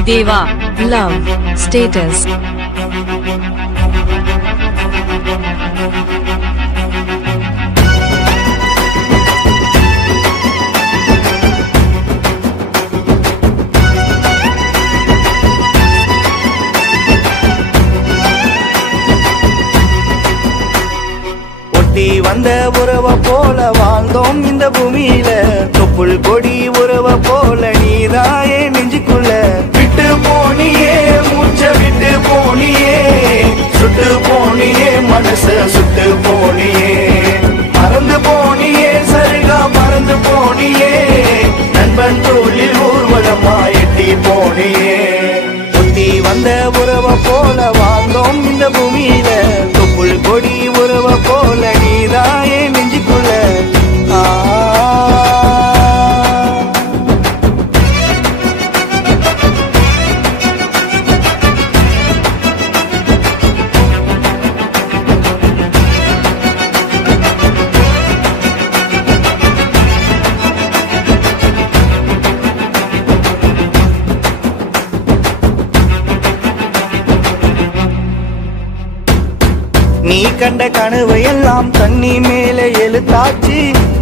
Deva, love, status. ஒட்டி வந்த உறவ போல வாழ்ந்தோம் இந்த பூமியில, தொப்புள் கொடி உறவ போல நீதாயே நெஞ்சுக்குள்ள. விட்டு போனியே மூச்ச விட்டு போனியே, சுட்டு போனியே மனச சுட்டு போனியே, மறந்து போனியே சரிகா மறந்து போனியே, நண்பன் தோளில் ஊர்வலமா எட்டி போனியே. ஒட்டி வந்த உறவ போல வாழ்ந்தோம் இந்த பூமியில, தொப்புள் கொடி உறவ போல நீதாயே நெஞ்சுக்குள்ள. நீ கண்ட கனவு எல்லாம் தண்ணி மேலே எழுத்தாச்சு,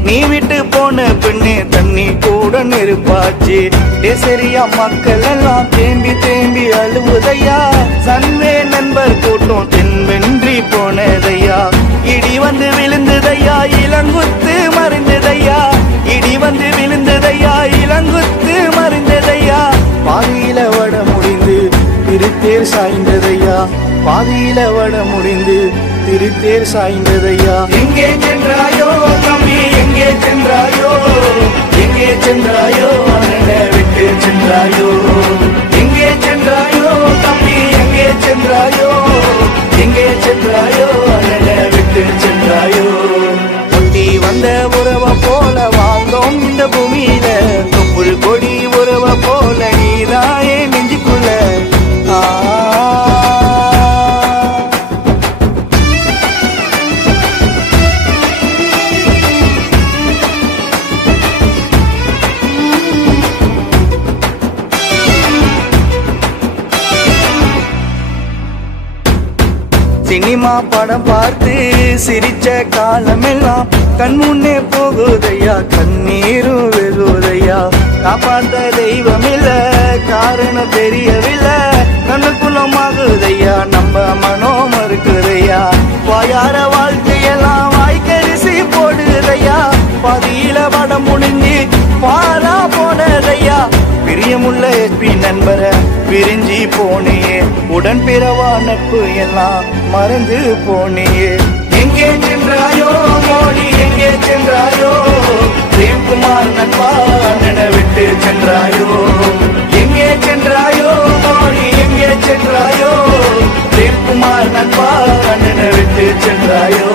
நீ விட்டு போன பின்னே தண்ணி கூட நெருப்பாச்சு. சரியா மக்கள் எல்லாம் தேம்பி தேம்பி அழுவுதையா, சன்வே நண்பர் கூட்டம் தென்வென்றி போனதையா. இடி வந்து விழுந்ததையா இளங்குத்து மறைந்ததையா, இடி வந்து விழுந்ததையா இளங்குத்து மறைந்ததையா. பாதியில வட முடிந்து திருத்தேர் சாய்ந்ததையா, பாதியில வட முடிந்து திருத்தேர் சாய்ந்ததையா. எங்கே சென்றாயோ தம்பி எங்கே சென்றாயோ, எங்கே சென்றாயோ அண்ணனை விட்டு சென்றாயோ, எங்கே சென்றாயோ தம்பி எங்கே சென்றாயோ, எங்கே சென்றாயோ அண்ணனை விட்டு சென்றாயோ. ஒட்டி வந்த உறவ போல வாழ்ந்தோம் இந்த பூமியில, தொப்புள் கொடி உறவ போல நீதாயே நெஞ்சுக்குள்ள. சினிமா படம் பார்த்து சிரிச்ச காலமெல்லாம் கண் முன்னே போகுதையா, கண்ணீரும் வெகுதையா. காப்பாத்த தெய்வம் இல்ல காரணம் தெரியவில்லை, கண்ணுக்குள்ளமாகுதையா நம்ம மனோ மறுக்குதையா. வாயார வாழ்க்கையெல்லாம் வாய்க்கரிசி போடுதையா, பாதியில படம் முடிஞ்சு பாலா போனதையா. பிரியமுள்ள எஸ்பி நண்பர பிரிஞ்சி போனியே, உடன் பிறவா நட்பு எல்லாம் மறந்து போனியே. எங்கே சென்றாயோ மோடி எங்கே சென்றாயோ, பிரேம்குமார் நண்பா அண்ணனை விட்டு சென்றாயோ. எங்கே சென்றாயோ மோடி எங்கே சென்றாயோ, பிரேம்குமார் நண்பா அண்ணனை விட்டு சென்றாயோ.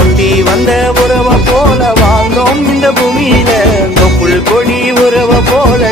ஒட்டி வந்த உறவ போல வாழ்ந்தோம் இந்த பூமியில, தொப்புள் கொடி உறவ போல